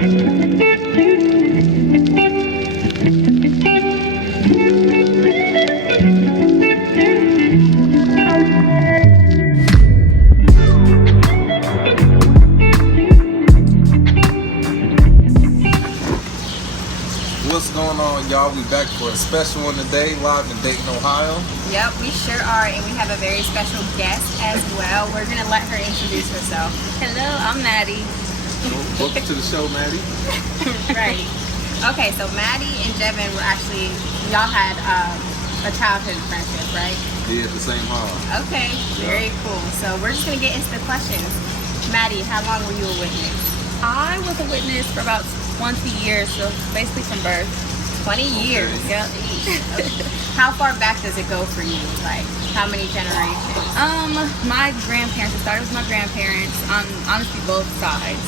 What's going on, y'all? We back for a special one today, live in Dayton, Ohio. Yep, we sure are, and we have a very special guest as well. We're gonna let her introduce herself. Hello, I'm Maddie. Welcome to the show, Maddie. Right. Okay, so Maddie and Devin were actually, y'all had a childhood friendship, right? Yeah, at the same hall. Okay, very cool. So we're just gonna get into the questions. Maddie, how long were you a witness? I was a witness for about 20 years, so basically from birth. 20 years. Yep. How far back does it go for you? Like, how many generations? My grandparents, it started with my grandparents on honestly both sides.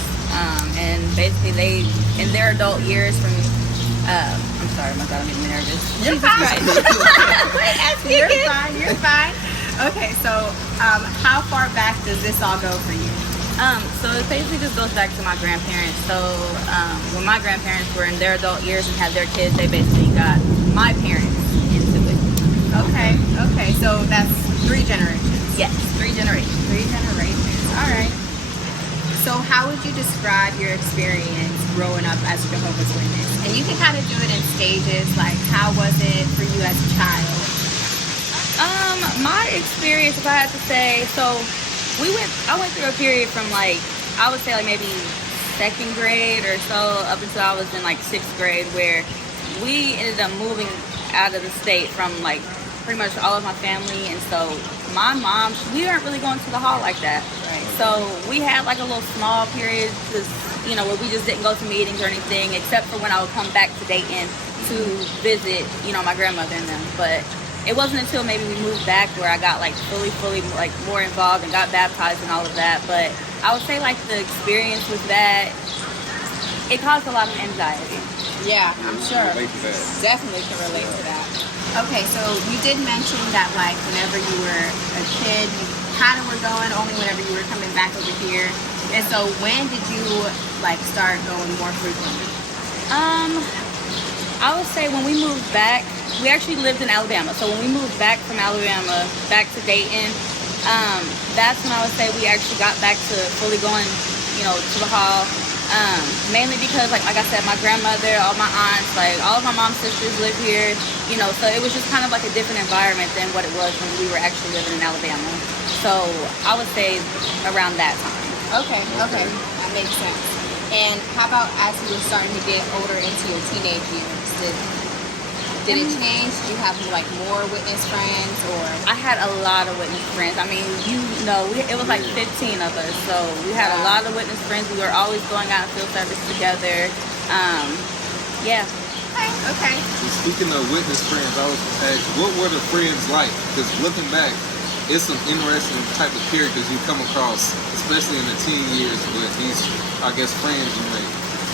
And basically they, in their adult years from, I'm sorry, my God, I'm getting nervous. You're fine. You're fine. Okay, so how far back does this all go for you? So it basically just goes back to my grandparents. So when my grandparents were in their adult years and had their kids, they basically got my parents into it. Okay, so that's 3 generations. Yes, 3 generations. 3 generations, all right. So how would you describe your experience growing up as a Jehovah's Witness? And you can kind of do it in stages, like how was it for you as a child? My experience, if I had to say, so I went through a period from like, I would say like maybe 2nd grade or so up until I was in like 6th grade, where we ended up moving out of the state from like pretty much all of my family. And so my mom, we weren't really going to the hall like that. Right. So we had like a little small period, where we just didn't go to meetings or anything, except for when I would come back to Dayton to visit, my grandmother and them. But it wasn't until maybe we moved back where I got like fully like more involved and got baptized and all of that. But I would say like the experience with that, it caused a lot of anxiety. Yeah, I'm sure. Relate to that. Definitely can relate to that. Okay, so you did mention that like whenever you were a kid, you kind of were going only whenever you were coming back over here. And so when did you like start going more frequently? I would say when we moved back, we actually lived in Alabama. So when we moved back from Alabama back to Dayton, that's when I would say we actually got back to fully going, to the hall. Mainly because like I said, my grandmother, all my aunts, like all of my mom's sisters live here, so it was just kind of like a different environment than what it was when we were actually living in Alabama. So I would say around that time. Okay, that makes sense. And how about as you were starting to get older into your teenage years, did it change? Did you have like more witness friends or? I had a lot of witness friends. I mean, it was like 15 of us. So we had a lot of witness friends. We were always going out and field service together. Yeah. Okay. Speaking of witness friends, I was asked, what were the friends like? Because looking back, it's some interesting type of characters you come across, especially in the teen years with these, I guess, friends you make.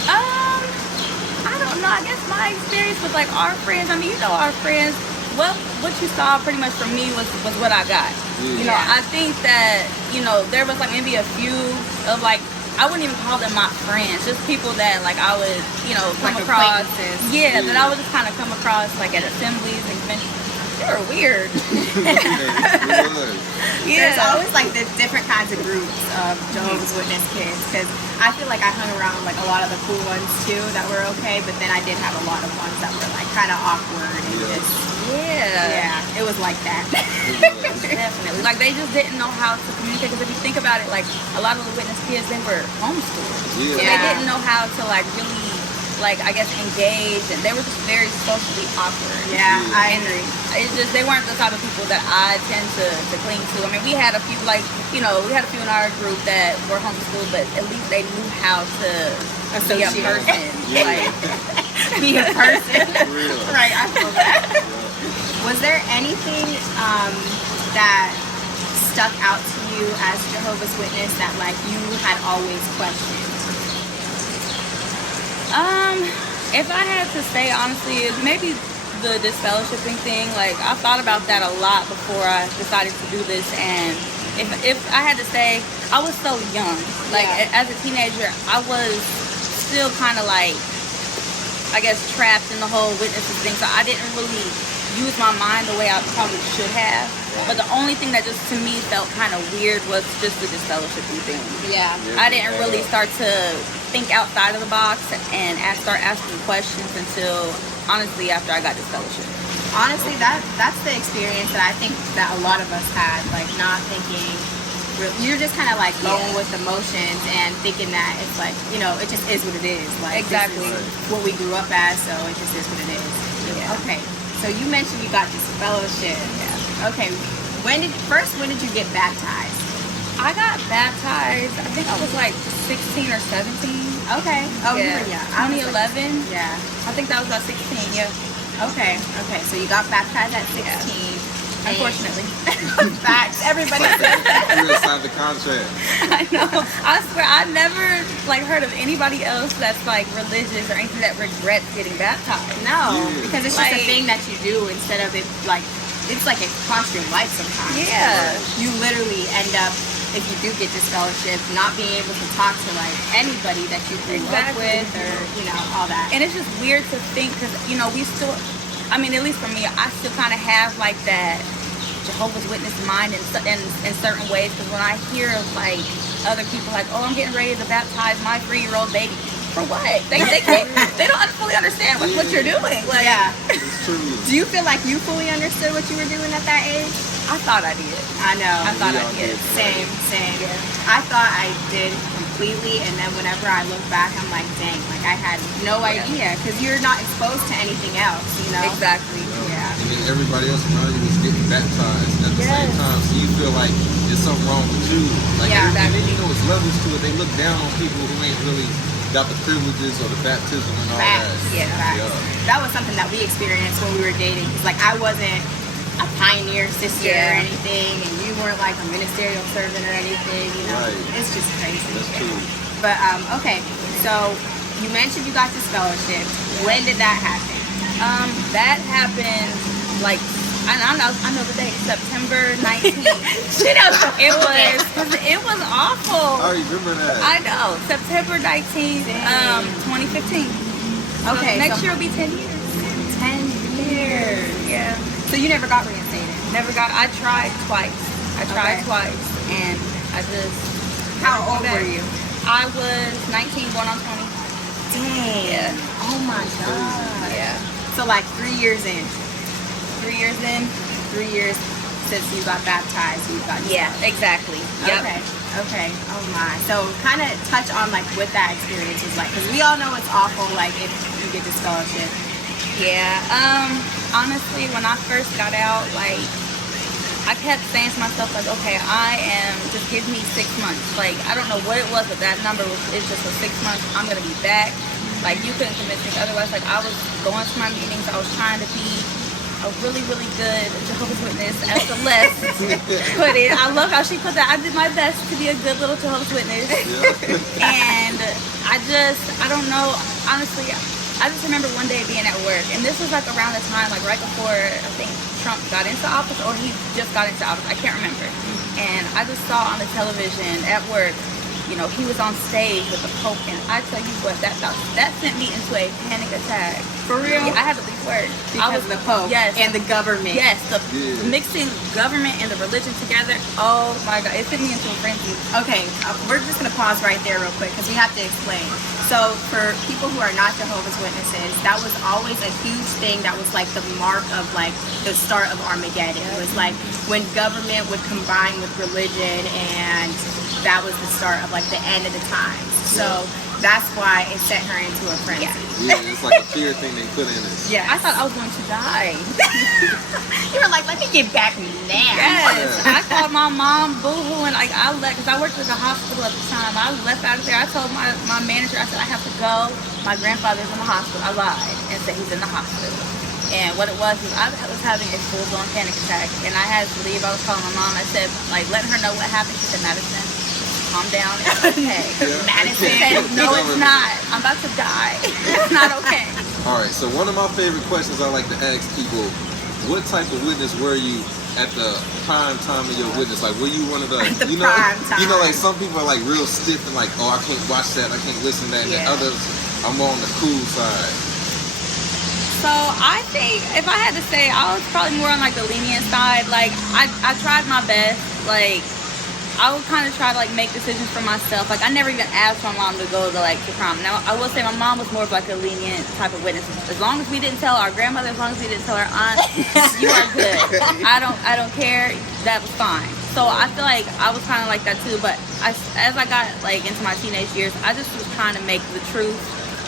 I don't know. I guess my experience with like our friends, our friends, what you saw pretty much from me was what I got. Yeah. I think that, there was like maybe a few of like, I wouldn't even call them my friends, just people that like I would, come like across. Acquaintances. Yeah, that I would just kind of come across like at assemblies and conventions. They were weird. There's always like the different kinds of groups of Jehovah's Witness kids, because I feel like I hung around like a lot of the cool ones too that were okay, but then I did have a lot of ones that were like kind of awkward and just it was like that. Definitely. Like they just didn't know how to communicate, because if you think about it, like a lot of the witness kids, they were homeschooled. Yeah. So they didn't know how to like really, like I guess, engage, and they were just very socially awkward. Yeah, I agree. It's just they weren't the type of people that I tend to cling to. I mean, we had a few we had a few in our group that were homeschooled, but at least they knew how to be a person. Like be a person. Right, I feel that. Was there anything that stuck out to you as Jehovah's Witness that like you had always questioned? If I had to say honestly, maybe the disfellowshipping thing. Like I thought about that a lot before I decided to do this, and if I had to say, I was so young. Like as a teenager, I was still kind of like, I guess, trapped in the whole witnesses thing. So I didn't really use my mind the way I probably should have. But the only thing that just to me felt kind of weird was just the disfellowshipping thing. Yeah. I didn't really start to think outside of the box and start asking questions until, honestly, after I got disfellowshipped. Honestly, that's the experience that I think that a lot of us had, like not thinking. You're just kind of like going with emotions and thinking that it's like, you know, it just is what it is. Like, exactly this is what we grew up as, so it just is what it is. Yeah. Okay, so you mentioned you got disfellowship. Yeah. Okay, when did you get baptized? I got baptized, I think I was like 16 or 17. Okay. Oh, yeah. You were 2011. Yeah. I think that was about 16, yeah. Okay, so you got baptized at 16. Yeah. Unfortunately. Facts. Everybody says that. You signed the contract. I know. I swear, I never like heard of anybody else that's like religious or anything that regrets getting baptized. No, because it's just a Like- thing that you do instead of it like it's like it costs your life sometimes. Yeah. You literally end up, if you do get disfellowship, not being able to talk to like anybody that you grew up Exactly. with or you know all that. And it's just weird to think because, you know, we still, I mean, at least for me, I still kind of have like that Jehovah's Witness mind in certain ways. Because when I hear like other people like, oh, I'm getting ready to baptize my 3-year-old baby. For what? They can't, they don't fully understand what you're doing. Like, Yeah. It's true. Do you feel like you fully understood what you were doing at that age? I thought I did. I know. I thought I all did. did. Same. Yeah. I thought I did completely, and then whenever I look back, I'm like, dang, like I had no idea, because you're not exposed to anything else, you know? Exactly. Yeah. And then everybody else around you was getting baptized at the same Yes. time, so you feel like there's something wrong with you. Like, Yeah, and then exactly. you know it's levels to it. They look down on people who ain't really got the privileges or the baptism and all Facts. that. Yeah. Facts. That was something that we experienced when we were dating, because like I wasn't a pioneer sister or Yeah. anything, and you weren't like a ministerial servant or anything, you know? Right. It's just crazy. That's true. But okay, so you mentioned you got disfellowship. When did that happen? That happened like, I know the date, September 19th. She knows. It was awful. I remember that. I know. September 19th, Dang. 2015. So Okay, next so- year will be 10 years. 10 years. Yeah. So you never got reinstated? I tried twice. Okay. And I just. How old were you? I was 19 going on 20. Dang. Yeah. Oh my god. Yeah. So like 3 years in. 3 years in. 3 years since you got baptized, you got Yeah, exactly. Yep. Okay. Oh my. So kind of touch on like what that experience was like, because we all know it's awful. Like if you get disfellowship. Yeah. Honestly, when I first got out, like, I kept saying to myself, like, okay, just give me 6 months. Like, I don't know what it was, but that number it's just for 6 months. I'm gonna be back. Like, you couldn't convince me otherwise. Like, I was going to my meetings. I was trying to be a really, really good Jehovah's Witness, as Celeste put it. I love how she put that. I did my best to be a good little Jehovah's Witness. Yeah. And I don't know, honestly, I just remember one day being at work, and this was like around the time, like right before I think Trump got into office, or he just got into office, I can't remember. And I just saw on the television at work, you know, he was on stage with the Pope, and I tell you what, that sent me into a panic attack. For real? Yeah, I had to leave work. Because of the Pope. Yes. And the government. Yes, Yeah. mixing government and the religion together. Oh my God, it sent me into a frenzy. Okay, we're just going to pause right there real quick because we have to explain. So for people who are not Jehovah's Witnesses, that was always a huge thing. That was like the mark of like the start of Armageddon. It was like when government would combine with religion, and that was the start of like the end of the times. So that's why it set her into a frenzy. Yeah, it's like a fear thing they put in it. Yeah. I thought I was going to die. You were like, let me get back now. Yes, I called my mom boo-hooing. Like, I left, because I worked at the hospital at the time. I left out of there. I told my manager, I said, I have to go. My grandfather's in the hospital. I lied and said he's in the hospital. And what it was is I was having a full-blown panic attack, and I had to leave. I was calling my mom. I said, like, letting her know what happened. She said, Madison, calm down. It's okay. Yeah. Madison said, no, it's not. I'm about to die. It's not okay. All right, so one of my favorite questions I like to ask people, what type of witness were you at the prime time of your witness? Like, were you one of the, The you know, prime time. you know, like some people are like real stiff and like, oh, I can't watch that, I can't listen to that, and others, I'm more on the cool side. So I think if I had to say, I was probably more on like the lenient side. Like I tried my best. Like I would kind of try to like make decisions for myself. Like I never even asked my mom to go to like the prom. Now I will say my mom was more of like a lenient type of witness. As long as we didn't tell our grandmother, as long as we didn't tell our aunt, you are good. I don't care. That was fine. So I feel like I was kind of like that too. But as I got like into my teenage years, I just was trying to make the truth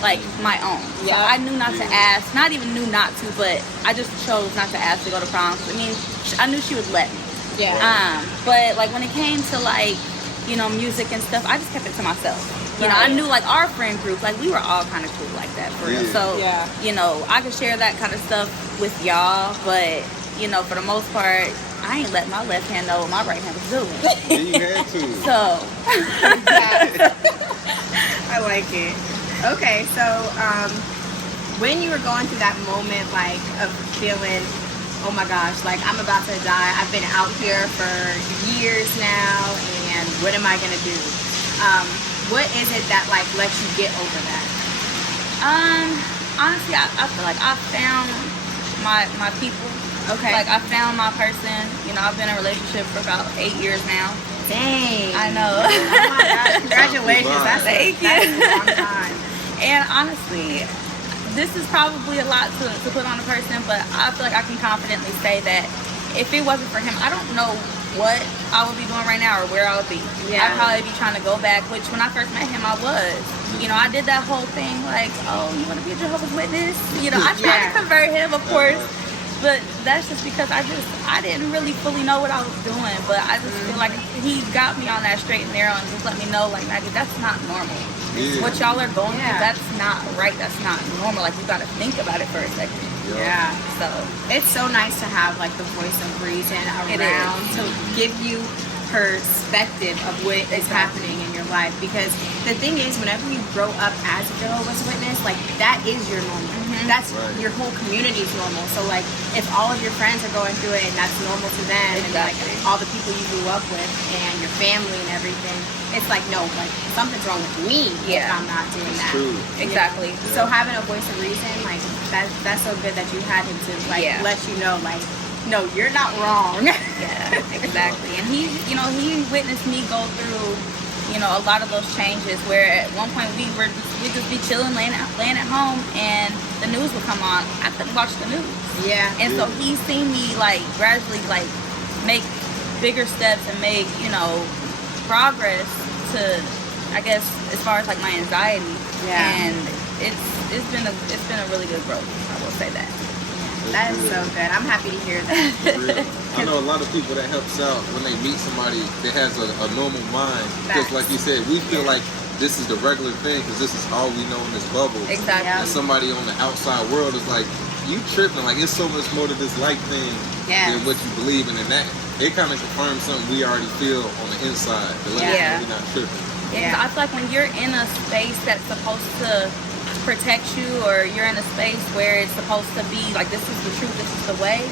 like my own. So I knew not to ask, not even knew not to, but I just chose not to ask to go to prom. I mean, I knew she would let me. Yeah. But like when it came to like, you know, music and stuff, I just kept it to myself. You know, I knew like our friend group, like we were all kind of cool like that for real. So, you know, I could share that kind of stuff with y'all, but you know, for the most part, I ain't let my left hand know what my right hand was doing. Yeah, you had to. So. I like it. Okay, so when you were going through that moment, like, of feeling, oh my gosh, like, I'm about to die. I've been out here for years now, and what am I going to do? What is it that, like, lets you get over that? Honestly, I feel like I found my people. Okay. Like, I found my person. You know, I've been in a relationship for about 8 years now. Dang. I know. Oh my gosh, congratulations. That's a long time. And honestly, this is probably a lot to put on a person, but I feel like I can confidently say that if it wasn't for him, I don't know what I would be doing right now or where I would be. Yeah. I'd probably be trying to go back, which when I first met him, I was. You know, I did that whole thing like, oh, you want to be a Jehovah's Witness? You know, I tried to convert him, of course. But that's just because I didn't really fully know what I was doing. But I just feel like he got me on that straight and narrow and just let me know, like, Maddie, that's not normal. Yeah. What y'all are going through, that's not right. That's not normal. Like, you got to think about it for a second. Yeah. So it's so nice to have like the voice of reason around to give you perspective of what is happening in your life, because the thing is, whenever you grow up as a Jehovah's Witness, like that is your normal. That's your whole community's normal. So like if all of your friends are going through it and that's normal to them, and like all the people you grew up with and your family and everything, it's like, no, like something's wrong with me if I'm not doing that. True. exactly. So having a voice of reason, like that's so good that you had him to like let you know, like, no, you're not wrong. Yeah, exactly. And he, you know, he witnessed me go through, you know, a lot of those changes where at one point we'd just be chilling, laying at home, and the news would come on. I couldn't watch the news. Yeah. And so he's seen me like gradually like make bigger steps and make, you know, progress to, I guess, as far as like my anxiety. Yeah. And it's been a really good growth. I will say that. That is so good. I'm happy to hear that. I know a lot of people that helps out when they meet somebody that has a normal mind. Because like you said, we feel like this is the regular thing because this is all we know in this bubble. Exactly. And somebody on the outside world is like, you tripping. Like, it's so much more to this life thing than what you believe in. And that, it kind of confirms something we already feel on the inside. To let us know we're not tripping. Yeah, 'cause I feel like when you're in a space that's supposed to protect you, or you're in a space where it's supposed to be like, this is the truth, this is the way,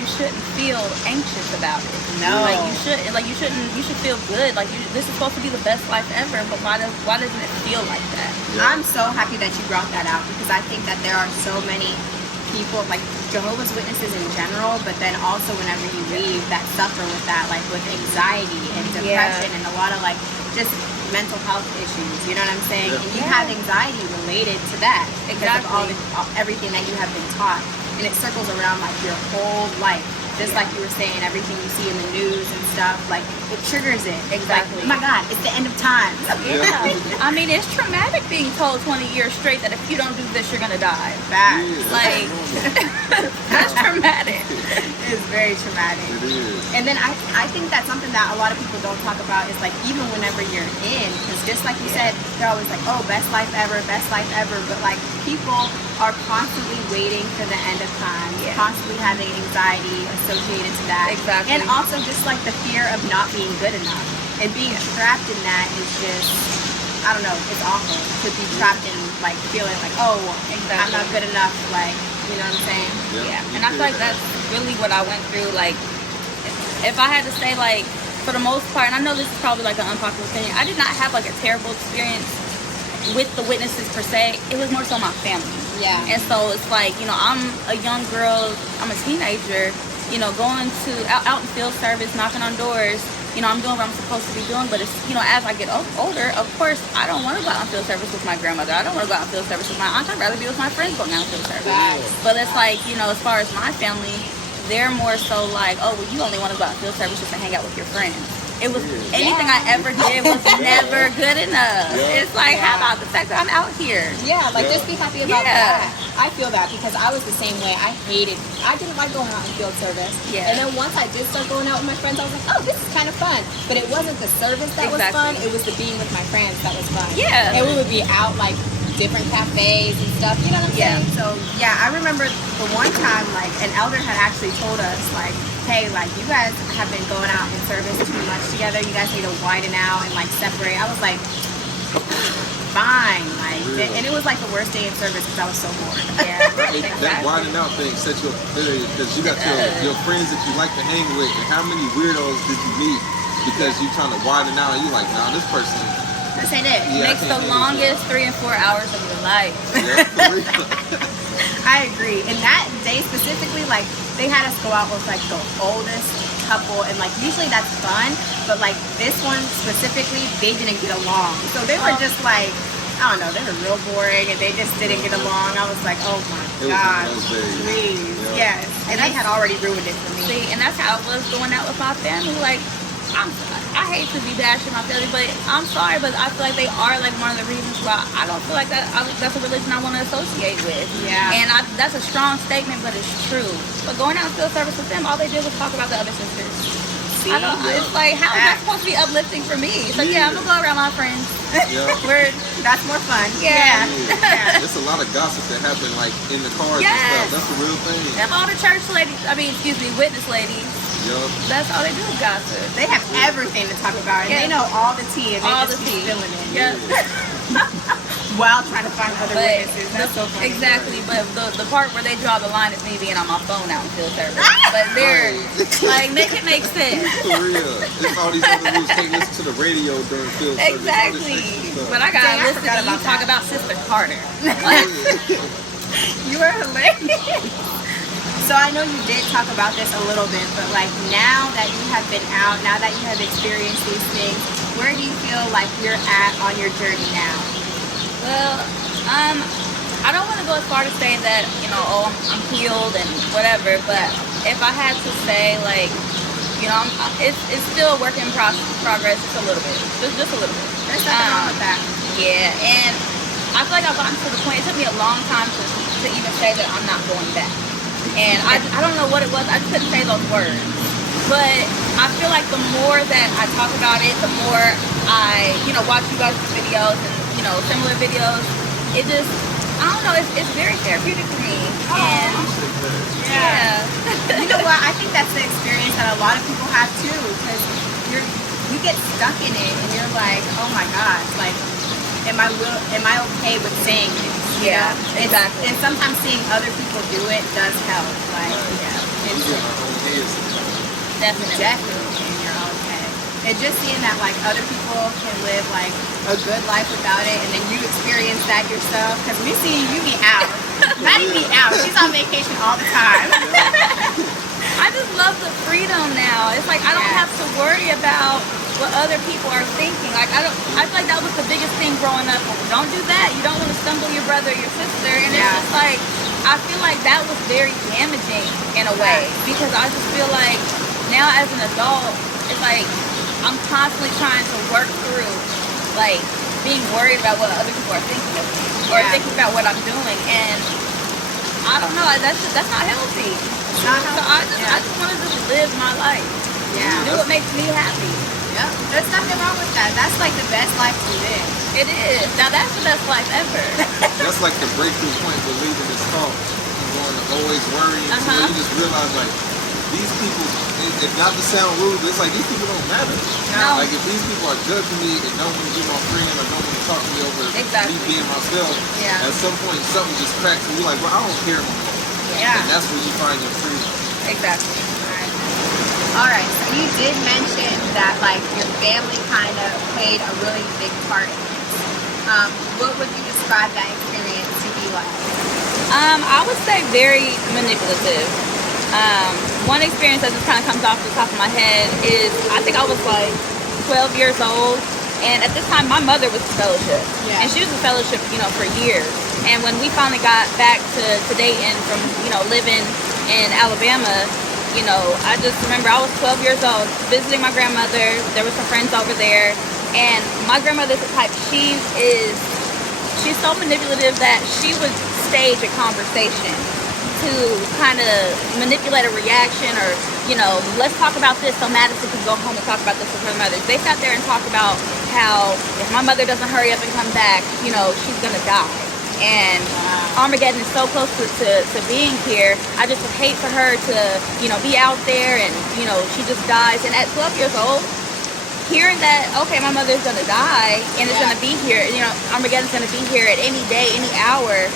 you shouldn't feel anxious about it. No. Like you should feel good. Like this is supposed to be the best life ever, but why doesn't it feel like that? Yeah. I'm so happy that you brought that out, because I think that there are so many people, like Jehovah's Witnesses in general, but then also whenever you leave, that suffer with that, like with anxiety and depression and a lot of like just mental health issues, you know what I'm saying? And you have anxiety related to that because of everything that you have been taught, and it circles around like your whole life. Just like you were saying, everything you see in the news and stuff, like it triggers it. Exactly. Like, oh my God, it's the end of time. Yeah. I mean, it's traumatic being told 20 years straight that if you don't do this, you're gonna die. Facts. Like that's traumatic. It is very traumatic. It is. And then I think that's something that a lot of people don't talk about is like, even whenever you're in, because just like you said, they're always like, oh, best life ever, but like people are constantly waiting for the end of time, constantly having anxiety associated to that. Exactly. And also just like the fear of not being good enough. And being trapped in that is just, I don't know, it's awful to be trapped in like feeling like, oh, I'm not good enough, like, you know what I'm saying? Yeah. And I feel like that's really what I went through, like if I had to say, like, for the most part, and I know this is probably like an unpopular opinion, I did not have like a terrible experience with the witnesses per se. It was more so my family. Yeah. And so it's like, you know, I'm a young girl, I'm a teenager, you know, going to out in field service, knocking on doors. You know, I'm doing what I'm supposed to be doing, but it's, you know, as I get older, of course, I don't want to go out on field service with my grandmother. I don't want to go out on field service with my aunt. I'd rather be with my friends going out on field service. Right. But it's like, you know, as far as my family, they're more so like, oh, well, you only want to go out on field service just to hang out with your friends. It was, anything I ever did was never good enough. It's like, how about the fact that I'm out here? Yeah, like just be happy about that. I feel that because I was the same way. I didn't like going out in field service. Yeah. And then once I did start going out with my friends, I was like, oh, this is kind of fun. But it wasn't the service that was fun. It was the being with my friends that was fun. Yeah. And we would be out like different cafes and stuff. You know what I'm saying? So yeah, I remember the one time like an elder had actually told us like, hey, like you guys have been going out in service too much together. You guys need to widen out and like separate. I was like, fine, like, and it was like the worst day in service because I was so bored. Yeah, that widen out thing set you up because you got your friends that you like to hang with, and how many weirdos did you meet because you trying to widen out? And you like, nah, this person. This ain't it. Yeah, makes the longest 3 and 4 hours of your life. Yeah, for real. I agree. And that day specifically, like, they had us go out with, like, the oldest couple. And, like, usually that's fun. But, like, this one specifically, they didn't get along. So they were just, like, I don't know, they were real boring. And they just didn't get along. I was like, oh, my God. Please. Yeah. Yes. And they had already ruined it for me. See, and that's how I was going out with my family. Like, I hate to be bashing my family, but I'm sorry, but I feel like they are like one of the reasons why I don't feel like that's a religion I want to associate with. Yeah. And that's a strong statement, but it's true. But going out and field service with them, all they did was talk about the other sisters. See? It's like, how is that supposed to be uplifting for me? So yeah, I'm gonna go around my friends. Yeah. That's more fun. Yeah. There's a lot of gossip that happen like in the cars and stuff. That's the real thing. Them all the church ladies, witness ladies. Yep. That's all they do is gossip. They have everything to talk about, and they know all the tea, and they all just the keep tea. spilling it. Yeah. While trying to find other witnesses. That's so funny. Exactly, but the part where they draw the line is me being on my phone out in field service. But they're like, make it make sense. For real. There's all these other rules. Can't listen to the radio during field service. Exactly. But I gotta listen to you talk about Sister Carter. You are hilarious. So I know you did talk about this a little bit, but like now that you have been out, now that you have experienced these things, where do you feel like you're at on your journey now? Well, I don't want to go as far to say that, you know, oh, I'm healed and whatever, but if I had to say, like, you know, it's still a work in progress just a little bit. Just a little bit. There's nothing wrong with that. Yeah, and I feel like I've gotten to the point, it took me a long time to even say that I'm not going back. And I don't know what it was. I just couldn't say those words. But I feel like the more that I talk about it, the more I, you know, watch you guys' videos and, you know, similar videos. It just, I don't know, it's very therapeutic to me. And yeah. You know what? I think that's the experience that a lot of people have too, because you get stuck in it and you're like, oh my gosh, like, am I okay with saying this? Yeah, exactly. And sometimes seeing other people do it does help. Like, definitely in your own head. And just seeing that like other people can live like a good life without it, and then you experience that yourself. Because we see you be out. Maddie be out. She's on vacation all the time. I just love the freedom now. It's like I don't have to worry about what other people are thinking. Like I feel like that was the biggest thing growing up. Don't do that. You don't want to stumble your brother or your sister. And it's just like, I feel like that was very damaging in a way, because I just feel like now as an adult, it's like I'm constantly trying to work through like being worried about what other people are thinking of me or thinking about what I'm doing, and I don't know, that's not healthy. It's not healthy. So I just want to just live my life. Yeah. Do what makes me happy. Yep. There's nothing wrong with that. That's like the best life to live. It is. Now that's the best life ever. That's like the breakthrough point for leaving this talk. You're going to always worrying until you just realize like these people, if not to sound rude, but it's like these people don't matter. No. Like if these people are judging me and don't want to be my friend or don't want to talk to me over me being myself, at some point something just cracks and you're like, well, I don't care no more. Yeah. And that's where you find your freedom. Exactly. All right, so you did mention that like your family kind of played a really big part in this. What would you describe that experience to be like? I would say very manipulative. One experience that just kind of comes off the top of my head is I think I was like 12 years old, and at this time my mother was disfellowshipped, and she was disfellowshipped, for years. And when we finally got back to Dayton from living in Alabama, I just remember I was 12 years old visiting my grandmother. There were some friends over there, and my grandmother's the type, she's so manipulative that she would stage a conversation to kind of manipulate a reaction, or let's talk about this so Madison can go home and talk about this with her mother. They sat there and talked about how if my mother doesn't hurry up and come back, she's gonna die. And Armageddon is so close to being here. I just would hate for her to be out there and she just dies. And at 12 years old, hearing that, okay, my mother's gonna die and it's gonna be here, Armageddon's gonna be here at any day, any hour,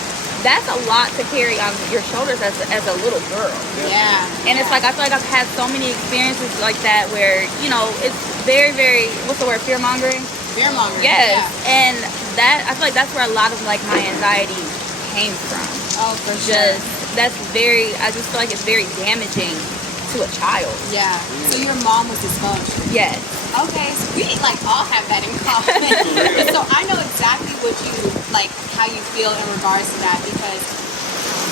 that's a lot to carry on your shoulders as a little girl. Yeah. And it's like, I feel like I've had so many experiences like that where, it's very, very, what's the word, fear-mongering? Fear-mongering. Yes. Yeah. And that, I feel like that's where a lot of like my anxiety came from. Oh, for sure. That's very, I just feel like it's very damaging to a child. Yeah. So your mom was disfellowshipped? Yes. Okay, so we like all have that in common. So I know exactly what you like, how you feel in regards to that, because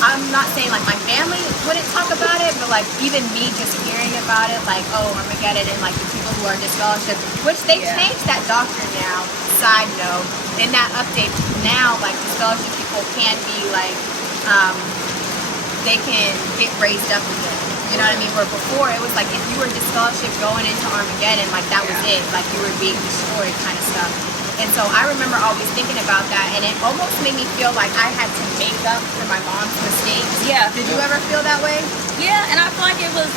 I'm not saying like my family wouldn't talk about it, but like even me just hearing about it, like, oh, Armageddon, and like the people who are disfellowshipped, which they changed that doctrine now. Side note, in that update now, like disfellowshipped people can be like, they can get raised up again. You know what I mean? Where before it was like if you were disfellowshipped going into Armageddon, like that was it. Like you were being destroyed kind of stuff. And so I remember always thinking about that, and it almost made me feel like I had to make up for my mom's mistakes. Yeah. Did you ever feel that way? Yeah, and I feel like it was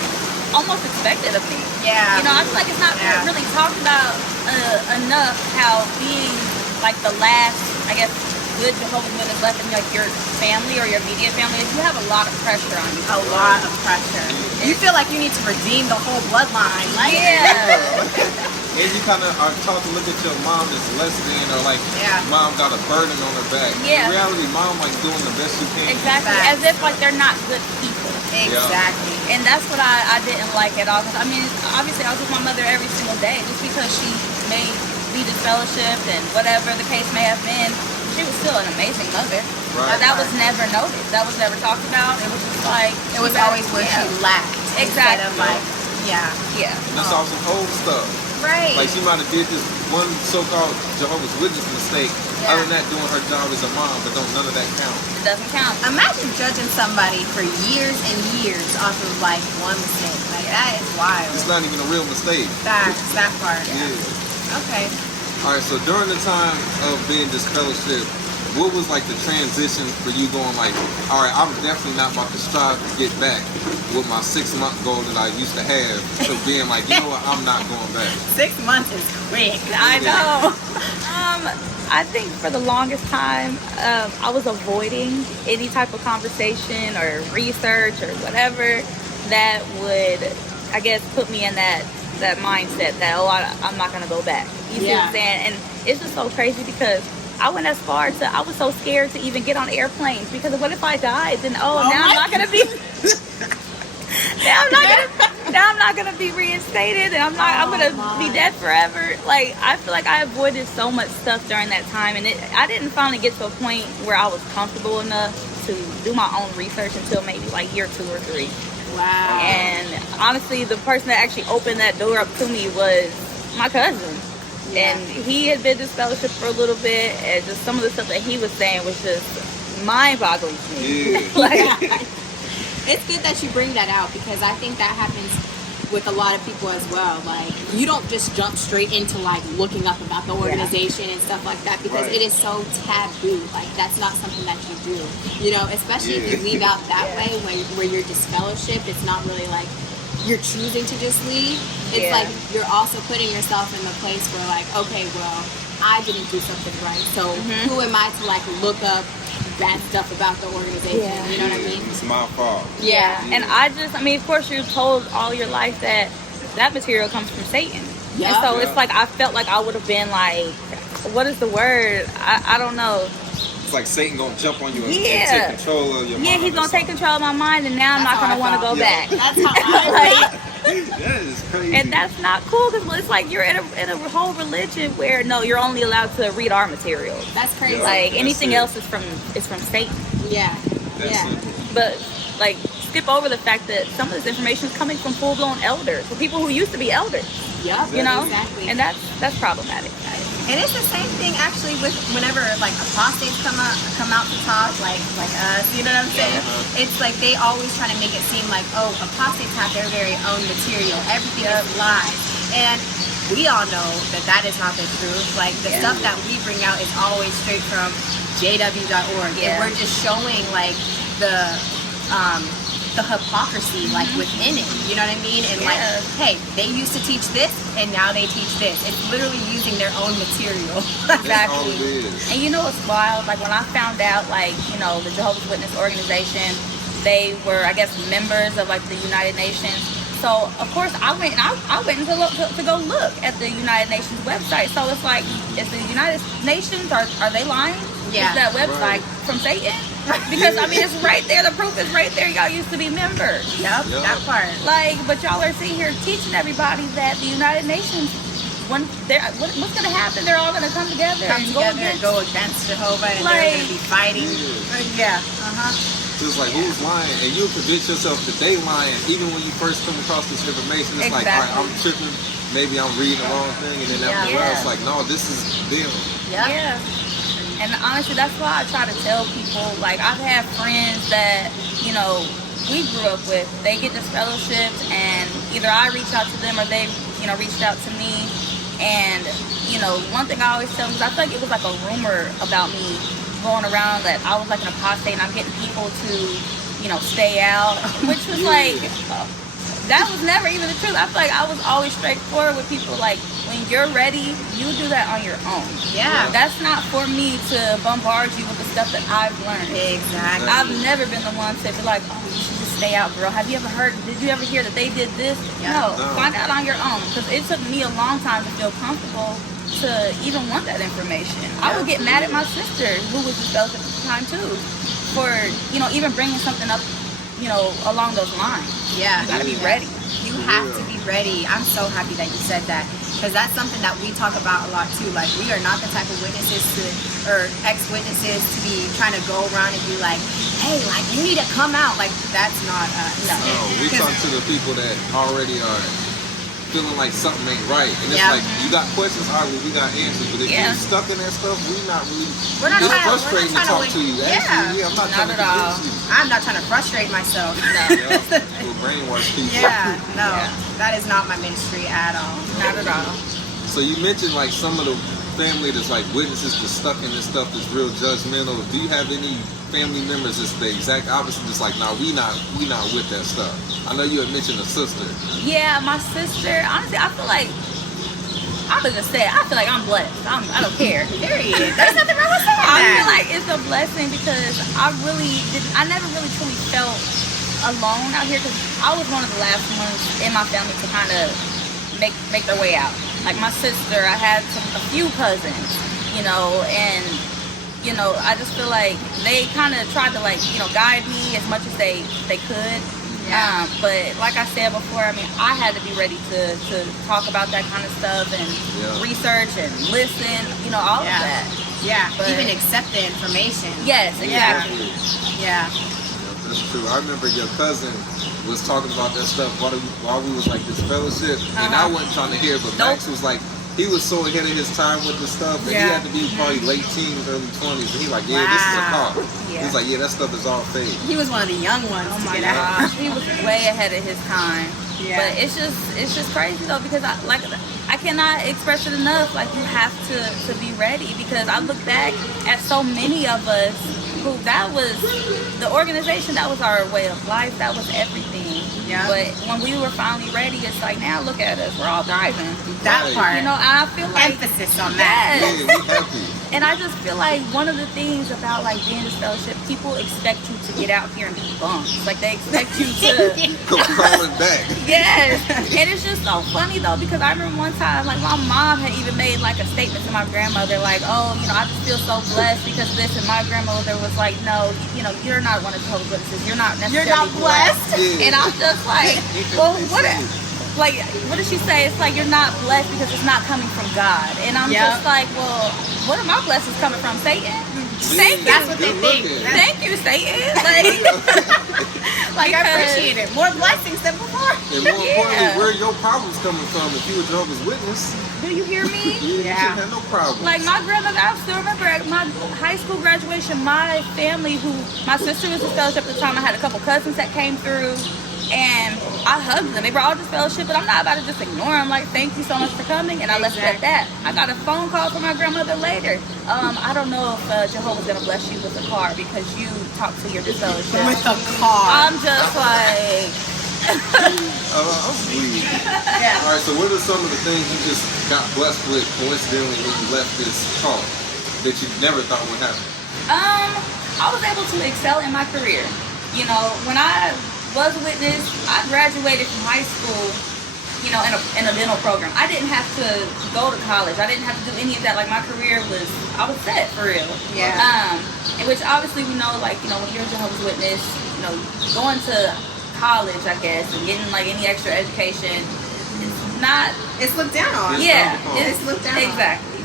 almost expected of me. Yeah. I feel like it's not really talked about enough how being like the last, I guess, good Jehovah's Witness left in like your family or your immediate family, is you have a lot of pressure on you. A lot of pressure. You feel like you need to redeem the whole bloodline. Like, And you kind of are taught to look at your mom as less than, or like mom got a burden on her back. Yeah. In reality, mom like doing the best you can. Exactly. As if like they're not good people. Exactly. And that's what I didn't like at all. Cause I mean, obviously I was with my mother every single day. Just because she may be disfellowshipped and whatever the case may have been, she was still an amazing mother. Right. That was never noted. That was never talked about. It was just like it was always where she lacked. Exactly. Instead of like, yeah. And that's all some old stuff. Right. Like she might have did this one so-called Jehovah's Witness mistake. Other than that, doing her job as a mom, but none of that count. It doesn't count. Imagine judging somebody for years and years off of like one mistake. Like that is wild. It's not even a real mistake. Facts, that part. Yeah. Okay. All right. So during the time of being disfellowshipped, what was like the transition for you going like, all right, I'm definitely not about to strive to get back with my 6-month goal that I used to have, to being like, you know what, I'm not going back. 6 months is quick. I know. I think for the longest time, I was avoiding any type of conversation or research or whatever that would, I guess, put me in that mindset that, oh, I'm not going to go back. You see what I'm saying? And it's just so crazy because I went as far to, I was so scared to even get on airplanes because what if I died? Then now I'm not gonna be now I'm not gonna be reinstated, and I'm gonna be dead forever. Like I feel like I avoided so much stuff during that time, and I didn't finally get to a point where I was comfortable enough to do my own research until maybe like year 2 or 3. Wow. And honestly, the person that actually opened that door up to me was my cousin. And he had been disfellowshipped for a little bit, and just some of the stuff that he was saying was just mind-boggling to me. It's good that you bring that out, because I think that happens with a lot of people as well. Like, you don't just jump straight into like looking up about the organization and stuff like that, because it is so taboo. Like, that's not something that you do, especially if you leave out that way where you're disfellowshipped. It's not really like you're choosing to just leave. It's like you're also putting yourself in the place where like, okay, well, I didn't do something right, so who am I to like look up bad stuff about the organization? You know what I mean? It's my fault. And I mean, of course you're told all your life that that material comes from Satan. Yeah. And so Yeah. it's like I felt like I would have been like, what is the word? I don't know. It's like Satan gonna jump on you and Yeah. take control of your mind. Yeah, he's gonna take control of my mind, and now I'm That's not gonna how I want to felt. go Yeah. back. That's how I Like, That is crazy. and that's not cool because it's like you're in a whole religion where no, you're only allowed to read our material. That's crazy. Yeah. Like That's anything it. else is from Satan. Yeah. That's Yeah. simple. But like skip over the fact that some of this information is coming from full blown elders, for people who used to be elders. Yep. You know, Exactly. and that's problematic. And it's the same thing actually with whenever like apostates come out to talk like us, you know what I'm saying? Uh-huh. It's like they always try to make it seem like, oh, apostates have their very own material. Everything is lies. And we all know that is not the truth. Like the Yeah. stuff that we bring out is always straight from jw.org. Yeah. And we're just showing like the hypocrisy like within it, you know what I mean? And like, Yeah. hey, they used to teach this and now they teach this. It's literally using their own material. That's all it is. And you know what's wild? Like when I found out, like, you know, the Jehovah's Witness organization, they were, I guess, members of like the United Nations. So of course I went to go look at the United Nations website. So it's like, is the United Nations, are they lying? Yeah. Is that website from Satan? Because I mean, it's right there. The proof is right there. Y'all used to be members. Yep, Yeah. that part. Like, but y'all are sitting here teaching everybody that the United Nations, when what's going to happen? They're all going to come together Come and together and against. go against Jehovah and Like- they're going to be fighting. Yeah. Yeah. Just like who's lying, and you'll convince yourself that they lying, even when you first come across this information. It's like, all right, I'm tripping. Maybe I'm reading the wrong thing, and then after a while, it's like, no, this is them. Yep. Yeah. And honestly, that's why I try to tell people, like, I've had friends that, you know, we grew up with, they get disfellowshipped, and either I reach out to them or they, you know, reached out to me. And, you know, one thing I always tell them is I feel like it was like a rumor about me going around that I was like an apostate and I'm getting people to, you know, stay out, which was like, that was never even the truth. I feel like I was always straightforward with people. Like, when you're ready, you do that on your own. Yeah. That's not for me to bombard you with the stuff that I've learned. Exactly. I've never been the one to be like, oh, you should just stay out, girl. Have you ever heard, did you ever hear that they did this? Yeah. No. No. Find out on your own. Because it took me a long time to feel comfortable to even want that information. I would get mad at my sister, who was disfellowshipped at the time too, for, you know, even bringing something up, you know, along those lines. Yeah. You gotta be ready. You have to be ready. I'm so happy that you said that, because that's something that we talk about a lot too. Like, we are not the type of witnesses or ex-witnesses to be trying to go around and be like, hey, like, you need to come out. Like, that's not us. No. No, we talk to the people that already are feeling like something ain't right, and it's Yeah. like you got questions, all right, well, we got answers, but if Yeah. you're stuck in that stuff, we're not really. We're not it's trying to- frustrating we're to not talk trying to you. to- Actually, I'm not trying Not to at all. convince you. I'm not trying to frustrate myself. No. Yeah, we'll brainwash people. Yeah, no. Yeah. That is not my ministry at all. Not at all. So you mentioned like some of the family that's like witnesses that's stuck in this stuff that's real judgmental. Do you have any family members that's the exact opposite? Just like, nah, we not with that stuff. I know you had mentioned a sister. Yeah, my sister, honestly, I feel like, I was just saying, I feel like I'm blessed. I don't care. Period. There's nothing wrong with saying I that. feel like it's a blessing because I never really truly felt alone out here, because I was one of the last ones in my family to kind of make their way out. Like my sister, I had a few cousins, you know, and you know, I just feel like they kind of tried to like, you know, guide me as much as they could. Yeah. But like I said before, I mean, I had to be ready to talk about that kind of stuff and Yeah. research and listen, you know, all of that. Yeah. But- Even accept the information. Yes, Yeah. exactly. Yeah. That's true. I remember your cousin was talking about that stuff while we was like this fellowship, and I wasn't trying to hear, but Max was like, he was so ahead of his time with this stuff, and he Yeah. had to be probably late teens, early 20s, and he like, yeah, this is a Wow. cop. Yeah. He's like, yeah, that stuff is all fake. He was one of the young ones Oh to my get out. gosh, he was way ahead of his time. Yeah. But it's just crazy though, because I cannot express it enough. Like, you have to be ready, because I look back at so many of us who that was the organization, that was our way of life, that was everything. Yeah. But when we were finally ready, it's like, now look at us, we're all thriving. That Right. part. You know, I feel like Emphasis on that. Yes. Yeah, we happy. And I just feel like one of the things about like being disfellowship, people expect you to get out here and be bums. Like they expect you to Come crawling back. Yes. And it's just so funny though, because I remember one time like my mom had even made like a statement to my grandmother like, oh, you know, I just feel so blessed because of this, and my grandmother was like, no, you know, you're not one of Jehovah's Witnesses. You're not necessarily You're not blessed. Yeah. And I'm just like, well, what did she say? It's like you're not blessed because it's not coming from God. And I'm Yep. just like, well, what are my blessings coming from? Satan? Thank you. That's what they Good think. looking. Thank you, Satan. Like, Like, I because- appreciate it. More blessings than before. And more importantly, Yeah. where are your problems coming from? If you a Jehovah's Witness, Do you hear me? you Yeah. shouldn't have no problems. Like my grandmother, I still remember at my high school graduation, my family, my sister was disfellowshipped at the time. I had a couple cousins that came through, and I hugged them. They were all disfellowshipped, but I'm not about to just ignore them. Like, thank you so much for coming, and I left it at that. I got a phone call from my grandmother later. I don't know if Jehovah's gonna bless you with a car because you talked to your disfellowship. With a car. I'm just like, I'm weak. Yeah. All right, so what are some of the things you just got blessed with coincidentally when you left this talk that you never thought would happen? I was able to excel in my career. You know, when I was a witness, I graduated from high school, you know, in a dental program. I didn't have to go to college. I didn't have to do any of that. Like, my career I was set for real. Yeah. And which obviously we know, like, you know, when you're a Jehovah's Witness, you know, going to college, I guess, and getting like any extra education, it's not. It's looked down on. Yeah, It's looked down on. exactly.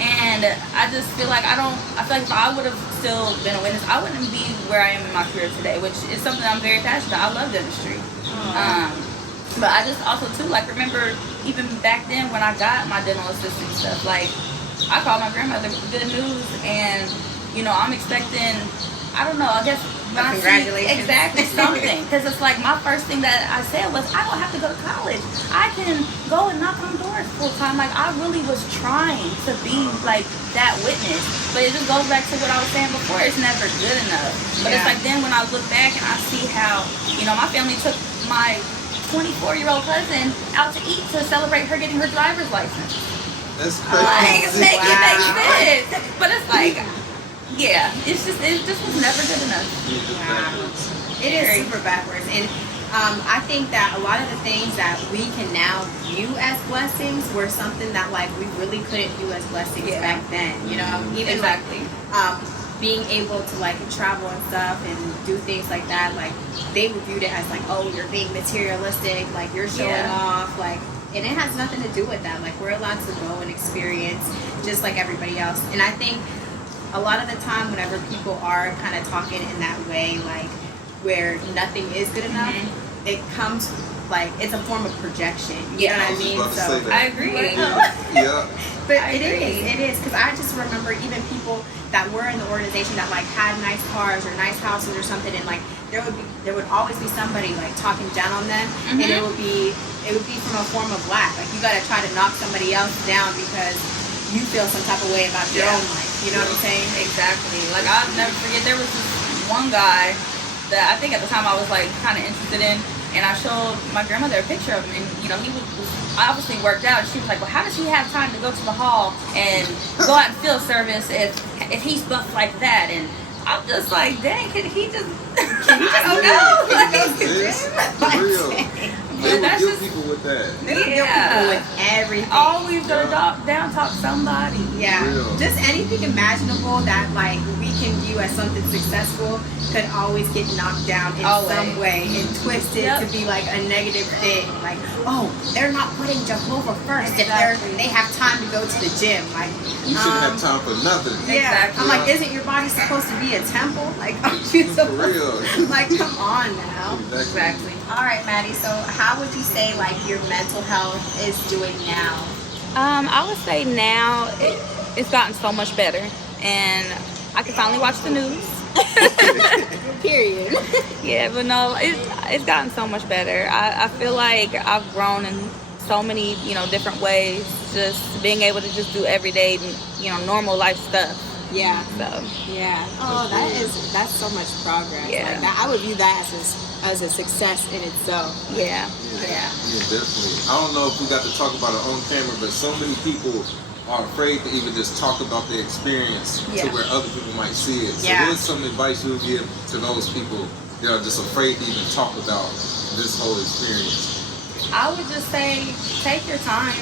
And I just feel like I feel like if I would have still been a witness, I wouldn't be where I am in my career today, which is something I'm very passionate about. I love dentistry. But I just also too, like, remember even back then when I got my dental assistant stuff, like, I called my grandmother with good news, and, you know, I'm expecting, I don't know, I guess when I see Congratulations. exactly something, because it's like my first thing that I said was, I don't have to go to college. I can go and knock on doors full time. Like, I really was trying to be like that witness, but it just goes back to what I was saying before. It's never good enough. But it's Yeah. like then when I look back and I see how, you know, my family took my 24-year-old cousin out to eat to celebrate her getting her driver's license. That's Like, crazy. it makes sense. But it's like, yeah, it just was never good enough. You're just backwards. It is super backwards. And I think that a lot of the things that we can now view as blessings were something that, like, we really couldn't view as blessings Yeah. back then. You know, even Exactly. like being able to, like, travel and stuff and do things like that, like, they viewed it as like, oh, you're being materialistic, like, you're showing Yeah. off, like, and it has nothing to do with that. Like, we're allowed to go and experience just like everybody else. And I think a lot of the time whenever people are kind of talking in that way, like, where nothing is good enough, it comes like it's a form of projection. You know what I mean? about to say that. I agree. Yeah. But I it agree. is because I just remember even people that were in the organization that, like, had nice cars or nice houses or something, and, like, there would always be somebody, like, talking down on them, and it would be from a form of lack. Like, you got to try to knock somebody else down because you feel some type of way about your Yeah. own life. You know what I'm saying? Exactly. Like, I'll never forget, there was this one guy that I think at the time I was, like, kind of interested in, and I showed my grandmother a picture of him, and, you know, he was obviously worked out. She was like, well, how does he have time to go to the hall and go out and field service if he's buff like that? And I'm just like, dang, can he just I don't know. For real. They would that's kill just- people with that. Yeah. With everything. Always gonna down talk somebody. Yeah, Real. just anything imaginable that, like, we can view as something successful could always get knocked down in Always. some way and twisted Yep. to be like a negative thing. Like, oh, they're not putting Jehovah first Exactly. if they have time to go to the gym. Like, You shouldn't have time for nothing. yeah, Exactly. I'm like, isn't your body supposed to be a temple? Like, aren't you For supposed? real. Like, come on now. Exactly. All right, Maddie. So, how would you say, like, your mental health is doing now? I would say now it's gotten so much better, and I can finally watch the news. Period. Yeah, but no, it's gotten so much better. I feel like I've grown in so many, you know, different ways. Just being able to just do everyday, you know, normal life stuff. Yeah. So Yeah. Oh, that's so much progress. Yeah. Like that, I would view that as a success in itself. yeah. Yeah. Definitely. I don't know if we got to talk about it on camera, but so many people are afraid to even just talk about their experience to Yeah. where other people might see it. So Yeah. what's some advice you would give to those people that are just afraid to even talk about this whole experience? I would just say take your time.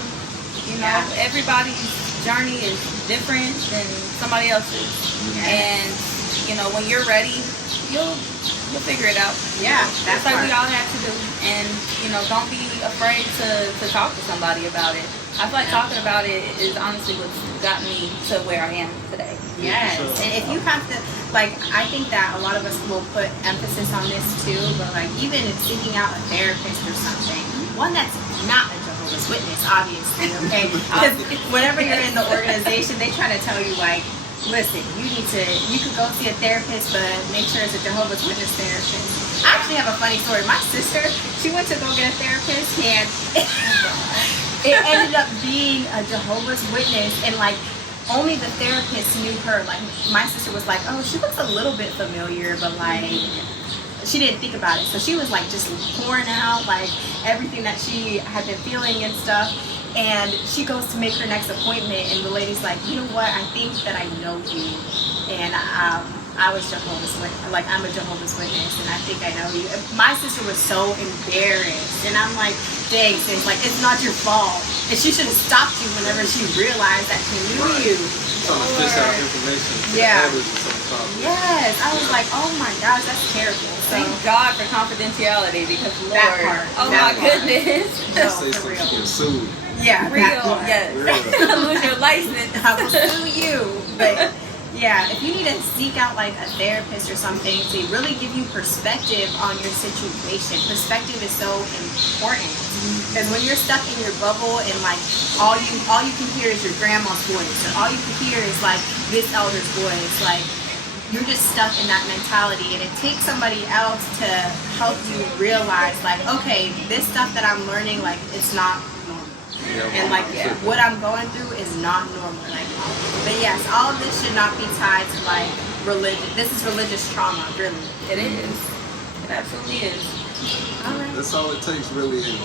You know, Yeah. everybody's journey is different than somebody else's. Yes. And, you know, when you're ready, you'll figure it out. Yeah. That's like we all have to do. And, you know, don't be afraid to talk to somebody about it. I feel like talking about it is honestly what's got me to where I am today. Yes, and if you have to, like, I think that a lot of us will put emphasis on this too, but like even seeking out a therapist or something, one that's not a Jehovah's Witness, obviously, okay? Because whenever you're in the organization, they try to tell you like, listen, you could go see a therapist, but make sure it's a Jehovah's Witness therapist. I actually have a funny story. My sister, she went to go get a therapist, and it ended up being a Jehovah's Witness, and like only the therapist knew her. Like my sister was like, oh, she looks a little bit familiar, but like she didn't think about it. So she was like just pouring out like everything that she had been feeling and stuff. And she goes to make her next appointment, and the lady's like, you know what? I think that I know you, and I was Jehovah's Witness. Like I'm a Jehovah's Witness, and I think I know you. My sister was so embarrassed, and I'm like, dang, sis, like it's not your fault. And she should have stopped you whenever she realized that she knew you. Trying to fish out information to Yeah. others or something. Yes, I was like, oh my gosh, that's terrible. So Thank God for confidentiality because Lord, That part. oh That my part. goodness. no, Say for something real. you get sued. Yeah, Real, that part. yes. Real. Lose your license. I will sue you. But yeah, if you need to seek out like a therapist or something to really give you perspective on your situation, perspective is so important. Because when you're stuck in your bubble and like all you can hear is your grandma's voice, or all you can hear is like this elder's voice, like you're just stuck in that mentality, and it takes somebody else to help you realize like, okay, this stuff that I'm learning, like it's not normal. Yeah, And like what I'm going through is not normal. Like, but yes, all of this should not be tied to like religion. This is religious trauma, really. It is. It absolutely is. All right. That's all it takes, really. And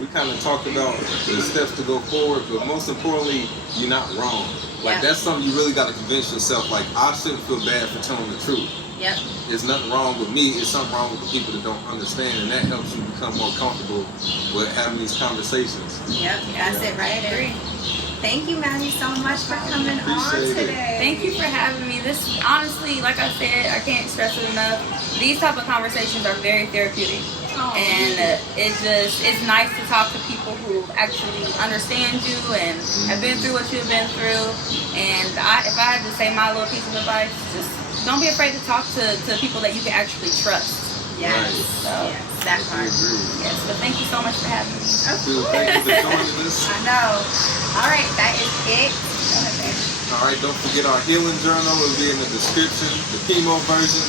we kind of talked about the steps to go forward, but most importantly, you're not wrong. Like Yeah. that's something you really got to convince yourself. Like I shouldn't feel bad for telling the truth. Yep. There's nothing wrong with me. It's something wrong with the people that don't understand, and that helps you become more comfortable with having these conversations. Yep. That's it right I agree. there. Thank you, Maddie, so much for coming on Appreciate it. today. Thank you for having me. This honestly, like I said, I can't stress it enough. These type of conversations are very therapeutic. Oh. And it's nice to talk to people who actually understand you and have been through what you've been through. And if I had to say my little piece of advice, just don't be afraid to talk to people that you can actually trust. Yes. So, Yes. That I part. agree. yes, but thank you so much for having me. Of Dude, course. thank you for joining us. I know. All right, that is it. Go ahead, babe. All right, don't forget our healing journal will be in the description, the chemo version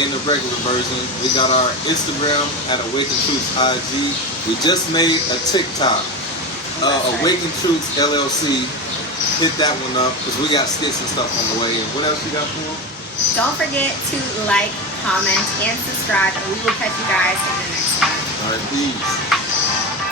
and the regular version. We got our Instagram at Awaken Truths IG. We just made a TikTok, right. Awaken Truths LLC. Hit that one up because we got skits and stuff on the way. And what else you got for them? Don't forget to like, comment, and subscribe, and we will catch you guys in the next one. All right, peace.